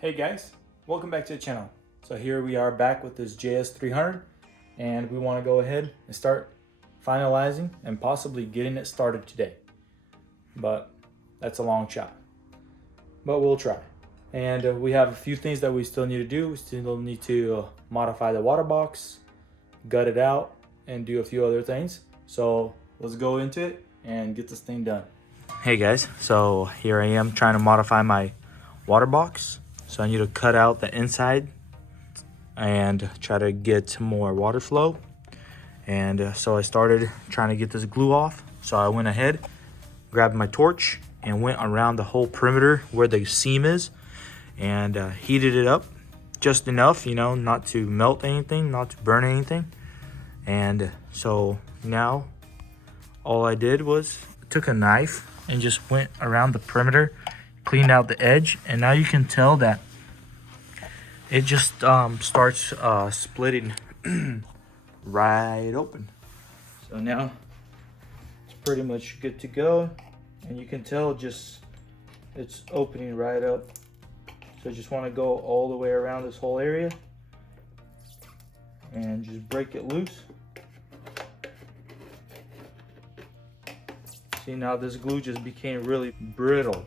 Hey guys, welcome back to the channel. So here we are back with this JS300 and we want to go ahead and start finalizing and possibly getting it started today. But that's a long shot, but we'll try. And we have a few things that we still need to do. We still need to modify the water box, gut it out, and do a few other things. So let's go into it and get this thing done. Hey guys, so here I am trying to modify my water box. So I need to cut out the inside and try to get more water flow. And so I started trying to get this glue off. So I went ahead, grabbed my torch and went around the whole perimeter where the seam is and heated it up just enough, you know, not to melt anything, not to burn anything. And so now all I did was took a knife and just went around the perimeter, cleaned out the edge, and now you can tell that it just starts splitting right open. So now it's pretty much good to go, and you can tell just it's opening right up. So just want to go all the way around this whole area and just break it loose. See, now this glue just became really brittle.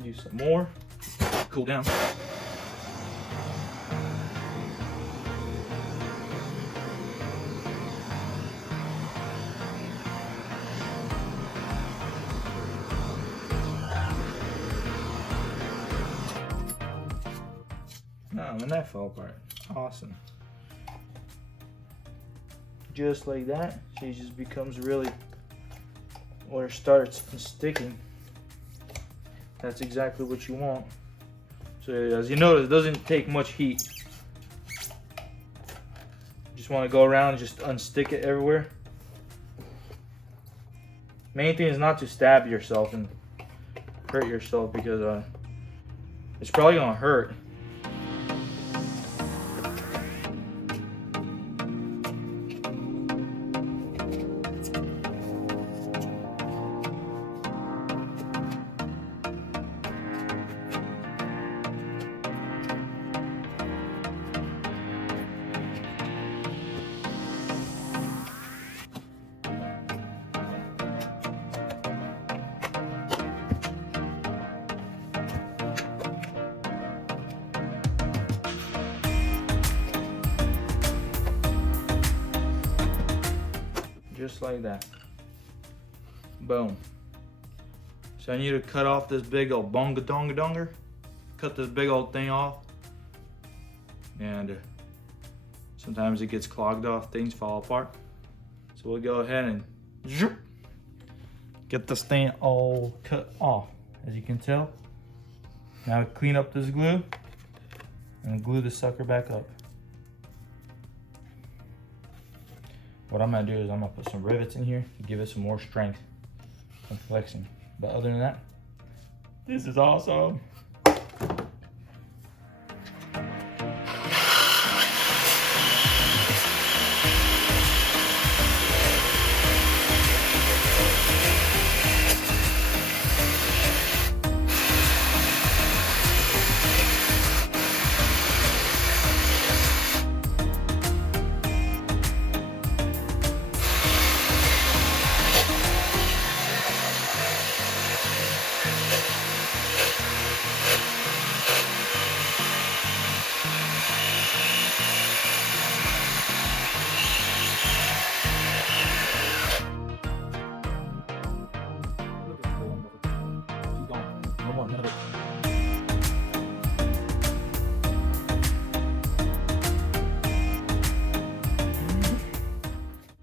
Do some more, cool down. Oh, and that fell apart. Awesome. Just like that, she just becomes really, where it starts sticking. That's exactly what you want. So as you notice, it doesn't take much heat. Just want to go around and just unstick it everywhere. Main thing is not to stab yourself and hurt yourself, because it's probably gonna hurt. Just like that. Boom. So I need to cut off this big old bonga donga donger. Cut this big old thing off. And sometimes it gets clogged off, things fall apart. So we'll go ahead and get this thing all cut off, as you can tell. Now clean up this glue and glue the sucker back up. What I'm gonna do is I'm gonna put some rivets in here to give it some more strength and flexing. But other than that, this is awesome.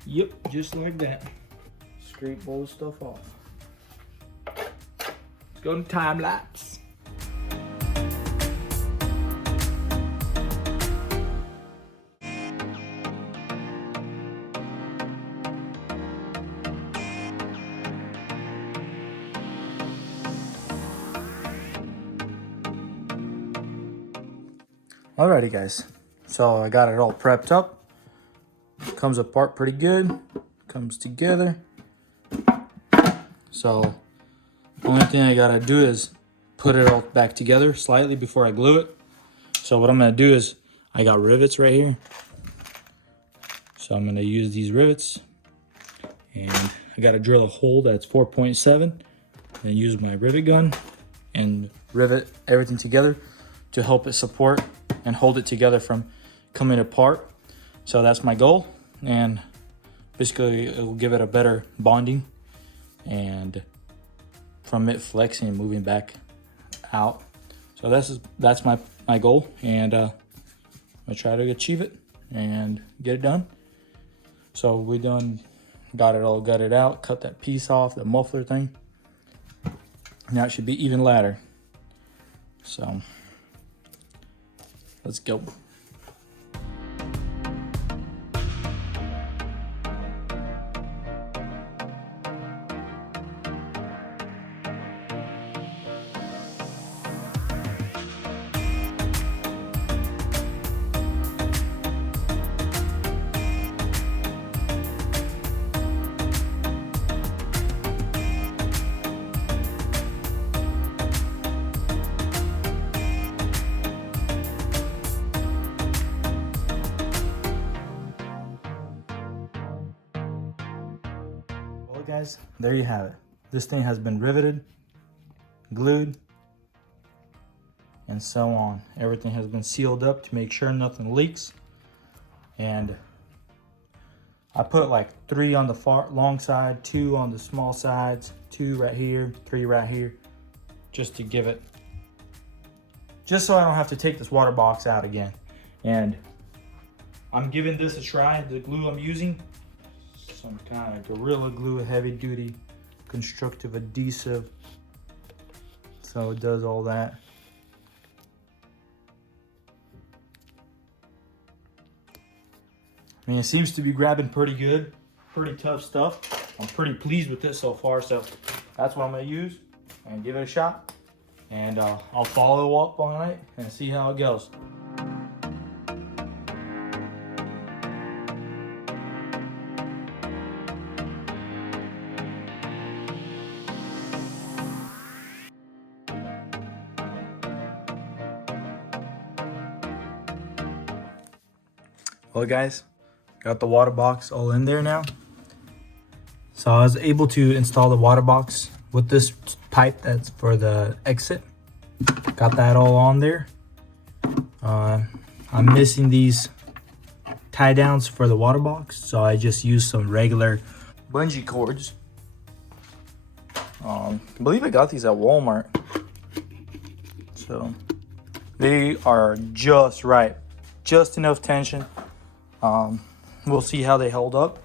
Yep, just like that. Scrape all the stuff off. Let's go to time lapse. Alrighty guys, so I got it all prepped up. Comes apart pretty good, comes together. So the only thing I gotta do is put it all back together slightly before I glue it. So what I'm gonna do is, I got rivets right here. So I'm gonna use these rivets, and I gotta drill a hole that's 4.7 and use my rivet gun and rivet everything together to help it support and hold it together from coming apart. So that's my goal, and basically it will give it a better bonding and from it flexing and moving back out. So that's my goal, and I'm gonna try to achieve it and get it done. So we got it all gutted out, cut that piece off, the muffler thing. Now it should be even ladder. So let's go. Well guys, there you have it. This thing has been riveted, glued, and so on. Everything has been sealed up to make sure nothing leaks. And I put like 3 on the far long side, 2 on the small sides, 2 right here, 3 right here, just to give it, just so I don't have to take this water box out again. And I'm giving this a try. The glue I'm using, some kind of Gorilla Glue, heavy duty constructive adhesive, so it does all that. I mean, it seems to be grabbing pretty good, pretty tough stuff. I'm pretty pleased with it so far, so that's what I'm gonna use and give it a shot. And I'll follow up on it and see how it goes. Well guys, got the water box all in there now. So I was able to install the water box with this pipe that's for the exit. Got that all on there. I'm missing these tie downs for the water box, so I just used some regular bungee cords. I believe I got these at Walmart. So they are just right, just enough tension. We'll see how they hold up.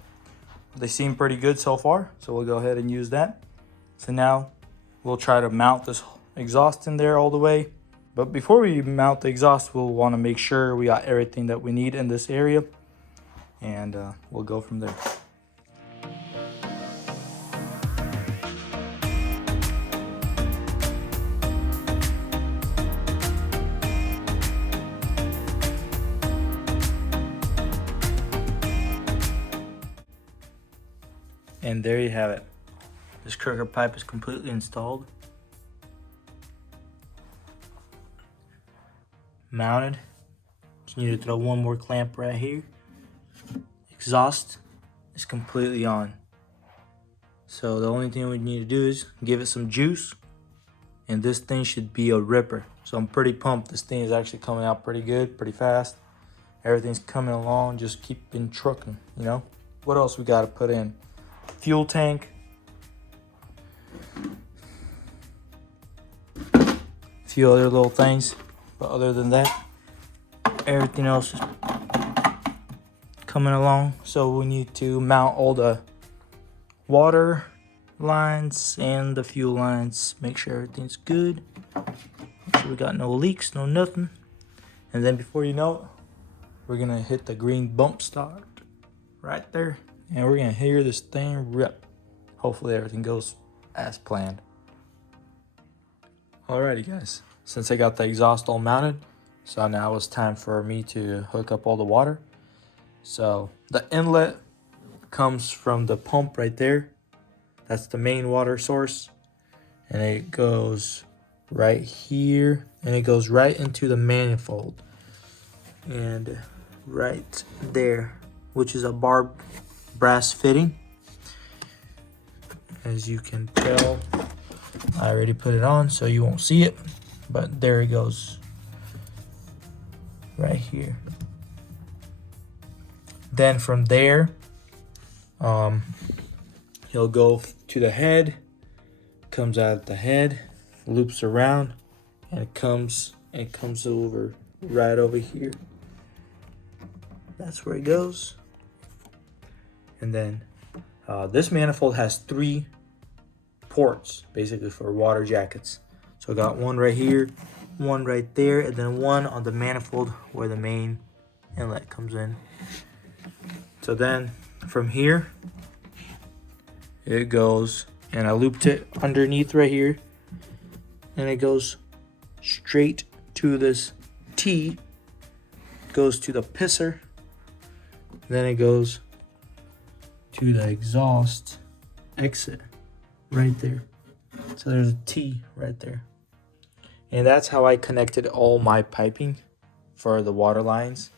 They seem pretty good so far, so we'll go ahead and use that. So now we'll try to mount this exhaust in there all the way. But before we mount the exhaust, we'll want to make sure we got everything that we need in this area, and we'll go from there. And there you have it. This cricker pipe is completely installed. Mounted. Just need to throw one more clamp right here. Exhaust is completely on. So the only thing we need to do is give it some juice, and this thing should be a ripper. So I'm pretty pumped. This thing is actually coming out pretty good, pretty fast. Everything's coming along, just keeping trucking, you know? What else we gotta put in? Fuel tank, a few other little things, but other than that, everything else is coming along. So we need to mount all the water lines and the fuel lines, make sure everything's good, make sure we got no leaks, no nothing. And then before you know it, we're gonna hit the green bump start right there, and we're gonna hear this thing rip. Hopefully everything goes as planned. Alrighty guys, since I got the exhaust all mounted, So now it's time for me to hook up all the water. So the inlet comes from the pump right there. That's the main water source. And it goes right here. And it goes right into the manifold. And right there, which is a barbed brass fitting. As you can tell, I already put it on so you won't see it. But there it goes. Right here. Then from there, he'll go to the head, comes out the head, loops around, and it comes over right over here. That's where it goes. And then this manifold has 3 ports, basically for water jackets. So I got one right here, one right there, and then one on the manifold where the main inlet comes in. So then from here, it goes, and I looped it underneath right here, and it goes straight to this T, goes to the pisser, then it goes to the exhaust exit right there. So there's a T right there. And that's how I connected all my piping for the water lines.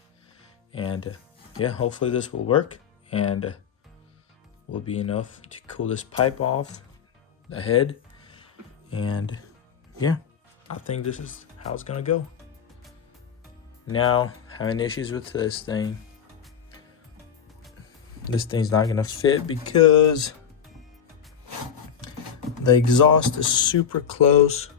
And yeah, hopefully this will work and will be enough to cool this pipe off the head. And yeah, I think this is how it's gonna go. Now, having issues with this thing. This thing's not gonna fit because the exhaust is super close.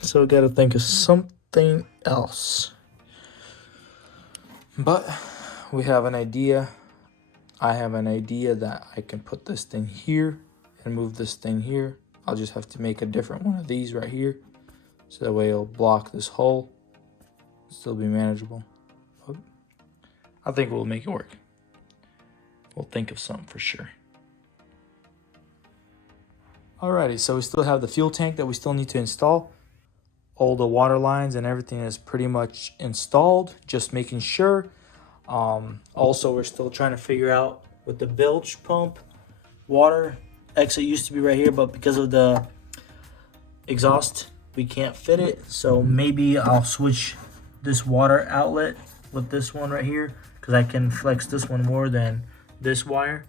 So I gotta think of something else. But we have an idea. I have an idea that I can put this thing here and move this thing here. I'll just have to make a different one of these right here. So that way it'll block this hole. Still be manageable. But I think we'll make it work. We'll think of something for sure. Alrighty, so we still have the fuel tank that we still need to install. All the water lines and everything is pretty much installed, just making sure. Also, we're still trying to figure out with the bilge pump. Water exit used to be right here, but because of the exhaust, we can't fit it. So maybe I'll switch this water outlet with this one right here, because I can flex this one more than this wire.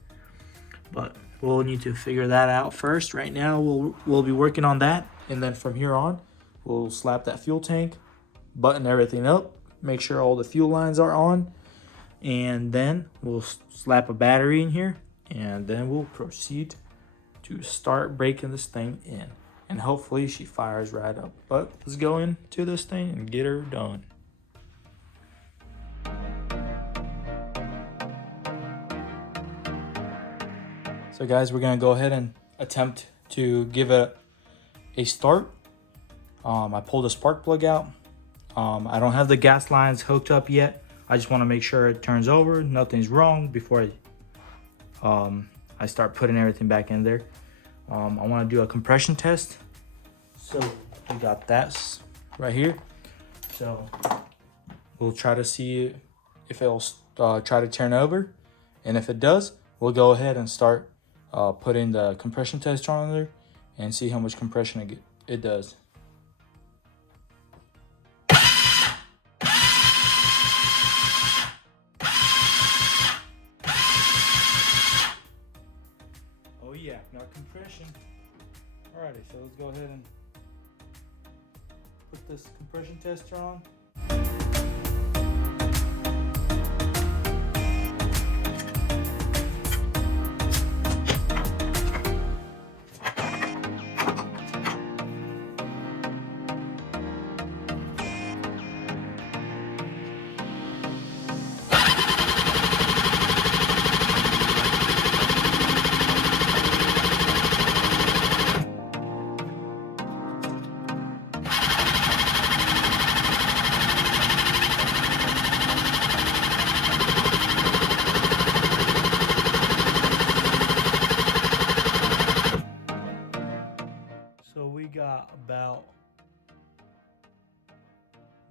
But we'll need to figure that out first. Right now, we'll be working on that, and then from here on, we'll slap that fuel tank, button everything up, make sure all the fuel lines are on, and then we'll slap a battery in here, and then we'll proceed to start breaking this thing in. And hopefully she fires right up. But let's go into this thing and get her done. So guys, we're gonna go ahead and attempt to give it a start. I pulled the spark plug out. I don't have the gas lines hooked up yet. I just want to make sure it turns over, nothing's wrong before I start putting everything back in there. I want to do a compression test. So we got that right here. So we'll try to see if it'll try to turn over. And if it does, we'll go ahead and start putting the compression tester on there and see how much compression it does. Oh yeah, not compression. Alrighty, so let's go ahead and put this compression tester on. So we got about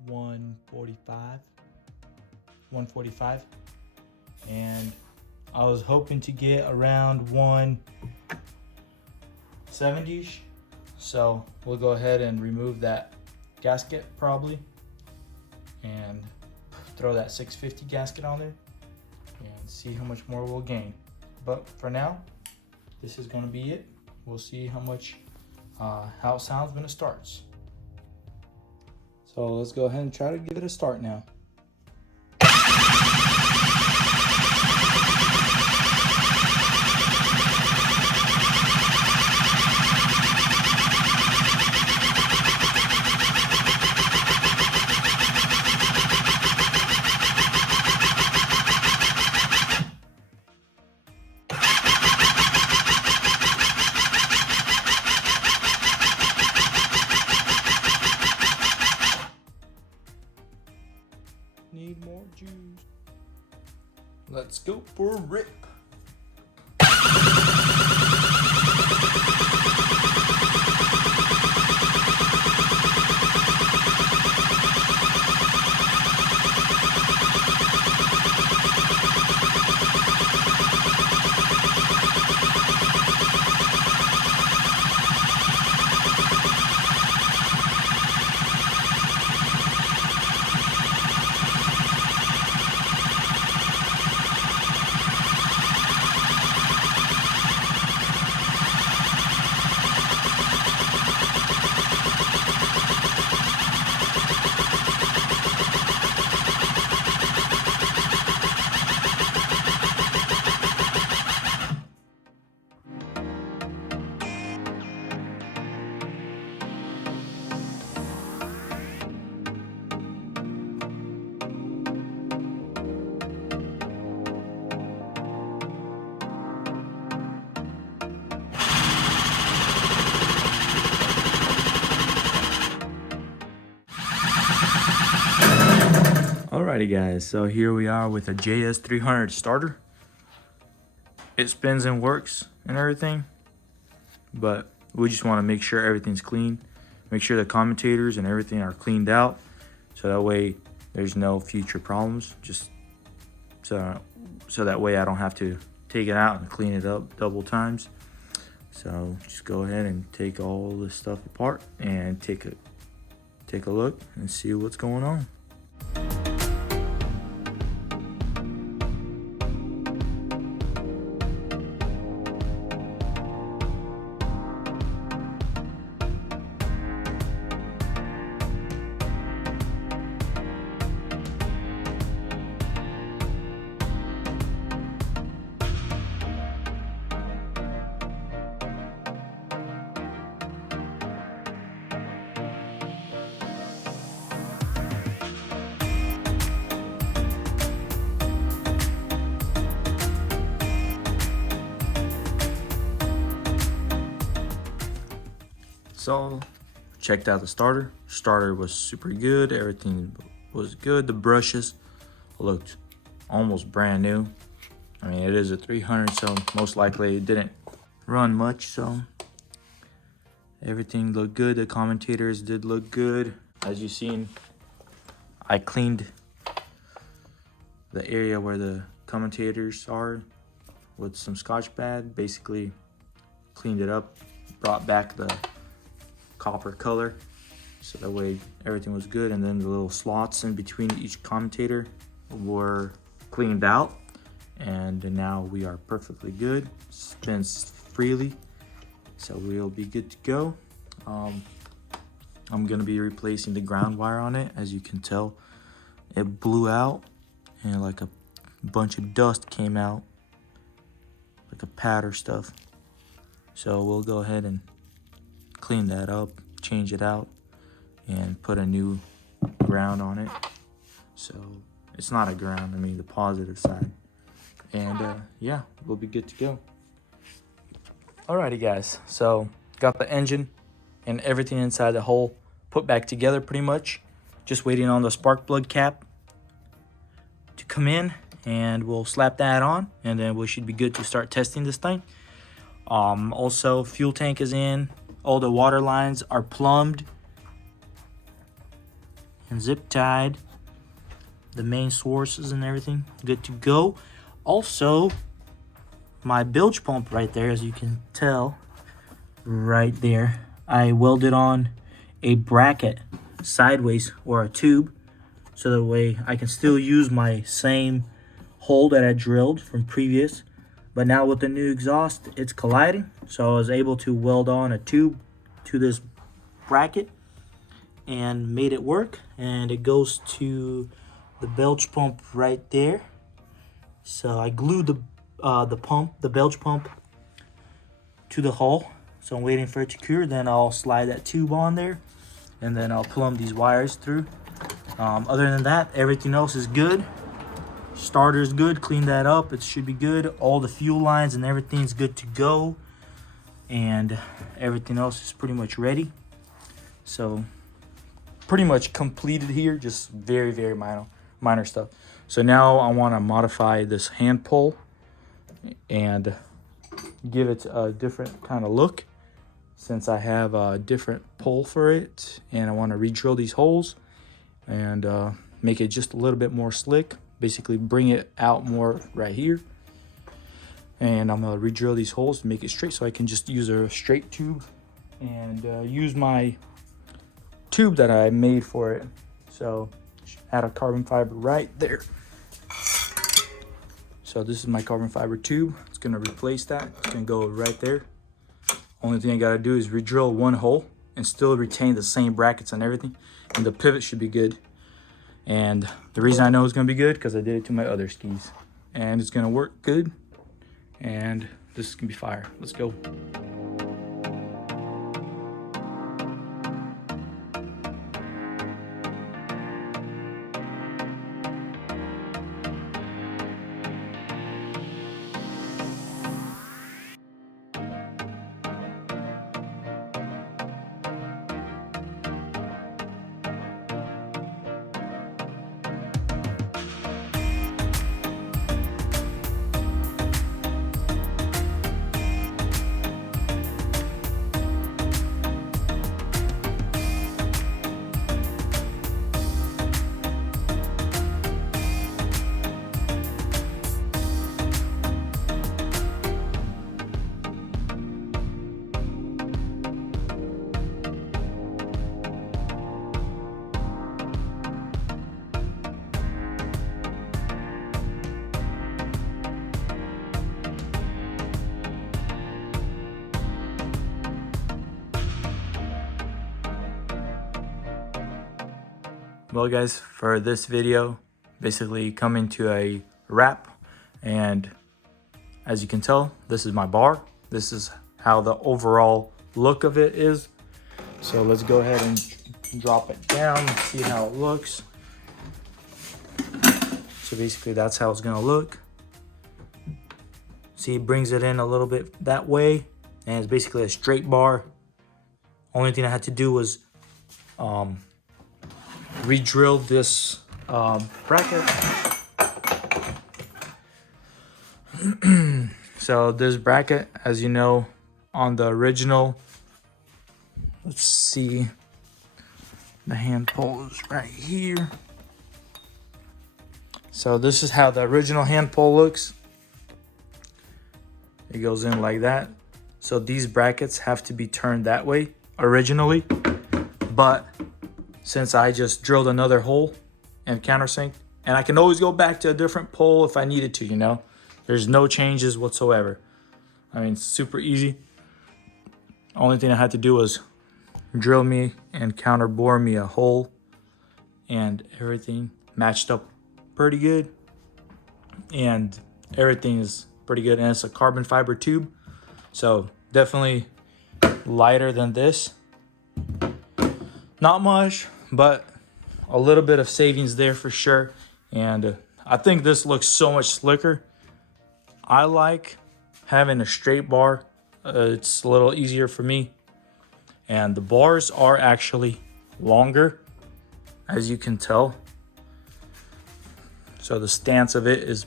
145, and I was hoping to get around 170ish. So we'll go ahead and remove that gasket probably and throw that 650 gasket on there and see how much more we'll gain. But for now, this is going to be it. We'll see how it sounds when it starts. So let's go ahead and try to give it a start now. Need more juice. Let's go for a rip. Alrighty guys, so here we are with a JS300 starter. It spins and works and everything, but we just want to make sure everything's clean. Make sure the commentators and everything are cleaned out, so that way there's no future problems. Just so that way I don't have to take it out and clean it up double times. So just go ahead and take all this stuff apart and take a look and see what's going on. So checked out the starter. Starter was super good. Everything was good. The brushes looked almost brand new. I mean, it is a 300, so most likely it didn't run much. So everything looked good. The commentators did look good. As you've seen, I cleaned the area where the commentators are with some Scotch pad. Basically cleaned it up, brought back the copper color, so that way everything was good. And then the little slots in between each commentator were cleaned out, and now we are perfectly good. Spins freely, so we'll be good to go. I'm gonna be replacing the ground wire on it. As you can tell, it blew out and like a bunch of dust came out, like a pad or stuff. So we'll go ahead and clean that up, change it out, and put a new ground on it. So it's not a ground, I mean the positive side. And yeah, we'll be good to go. Alrighty guys, so got the engine and everything inside the hole put back together pretty much. Just waiting on the spark plug cap to come in, and we'll slap that on, and then we should be good to start testing this thing. Also, fuel tank is in, all the water lines are plumbed and zip tied. The main sources and everything good to go. Also, my bilge pump right there, as you can tell right there, I welded on a bracket sideways, or a tube, so that way I can still use my same hole that I drilled from previous, but now with the new exhaust it's colliding, so I was able to weld on a tube to this bracket and made it work. And it goes to the bilge pump right there. So I glued the bilge pump to the hull, so I'm waiting for it to cure. Then I'll slide that tube on there, and then I'll plumb these wires through. Other than that, everything else is good. Starter is good, clean that up, it should be good. All the fuel lines and everything's good to go, and everything else is pretty much ready. So pretty much completed here, just very minor stuff. So now I want to modify this hand pull and give it a different kind of look, since I have a different pull for it, and I want to re-drill these holes and make it just a little bit more slick. Basically bring it out more right here, and I'm gonna re-drill these holes to make it straight, so I can just use a straight tube and use my tube that I made for it. So add a carbon fiber right there. So this is my carbon fiber tube. It's gonna replace that. It's gonna go right there. Only thing I gotta do is re-drill one hole and still retain the same brackets and everything, and the pivot should be good. And the reason I know it's gonna be good, because I did it to my other skis, and it's gonna work good, and this is gonna be fire. Let's go. Well guys, for this video, basically coming to a wrap, and as you can tell, this is my bar. This is how the overall look of it is. So let's go ahead and drop it down and see how it looks. So basically that's how it's gonna look. See, it brings it in a little bit that way, and it's basically a straight bar. Only thing I had to do was re-drill this bracket. So this bracket, as you know, on the original, let's see, the hand pull is right here. So this is how the original hand pull looks. It goes in like that. So these brackets have to be turned that way originally, but since I just drilled another hole and countersinked, and I can always go back to a different pole if I needed to, you know, there's no changes whatsoever. I mean, it's super easy. Only thing I had to do was drill me and counter bore me a hole, and everything matched up pretty good, and everything is pretty good. And it's a carbon fiber tube, so definitely lighter than this. Not much, but a little bit of savings there for sure. And I think this looks so much slicker. I like having a straight bar. It's a little easier for me, and the bars are actually longer, as you can tell. So the stance of it is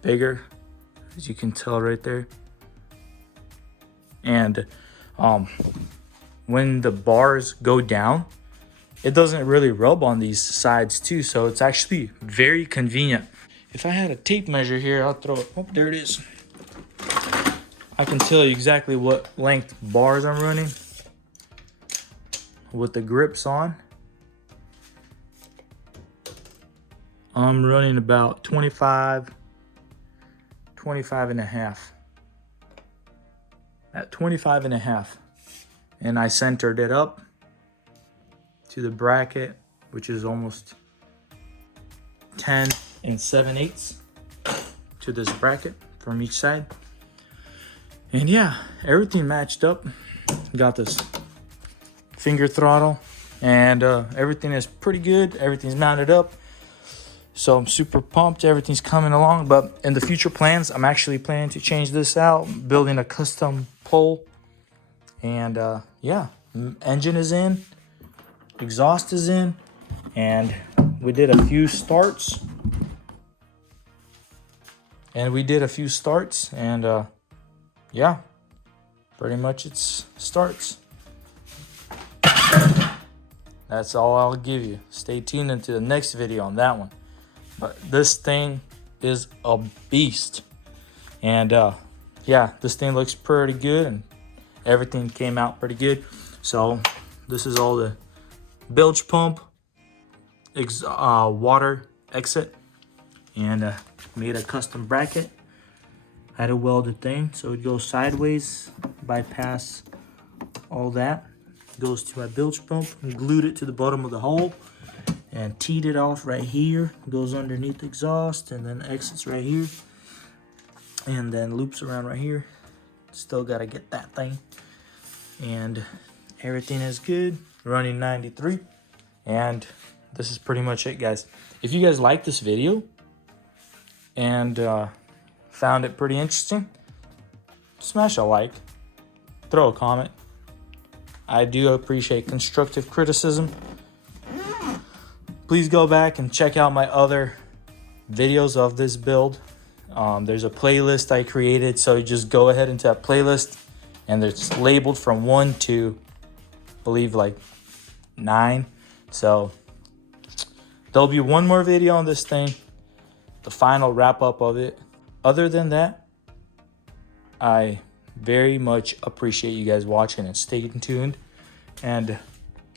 bigger, as you can tell right there. And when when the bars go down, it doesn't really rub on these sides too, so it's actually very convenient. If I had a tape measure here, I'll throw it. Oh, there it is. I can tell you exactly what length bars I'm running with the grips on. I'm running about 25 and a half. At 25 and a half. And I centered it up to the bracket, which is almost 10 and 7/8 to this bracket from each side. And yeah, everything matched up. Got this finger throttle, and everything is pretty good. Everything's mounted up. So I'm super pumped. Everything's coming along. But in the future plans, I'm actually planning to change this out, building a custom pole. And yeah, engine is in, exhaust is in, and we did a few starts. And yeah, pretty much it's starts. That's all I'll give you. Stay tuned into the next video on that one. But this thing is a beast. And yeah, this thing looks pretty good, and everything came out pretty good. So this is all the bilge pump, water exit, and made a custom bracket. Had a welded thing so it goes sideways, bypass all that. Goes to my bilge pump, and glued it to the bottom of the hole and teed it off right here. Goes underneath the exhaust and then exits right here and then loops around right here. Still gotta get that thing, and everything is good. Running 93, and this is pretty much it, guys. If you guys like this video and found it pretty interesting, smash a like, throw a comment. I do appreciate constructive criticism. Please go back and check out my other videos of this build. There's a playlist I created, so you just go ahead into that playlist, and it's labeled from 1 to, I believe, like 9. So there'll be one more video on this thing, the final wrap up of it. Other than that, I very much appreciate you guys watching and staying tuned. And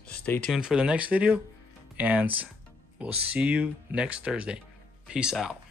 stay tuned for the next video, and we'll see you next Thursday. Peace out.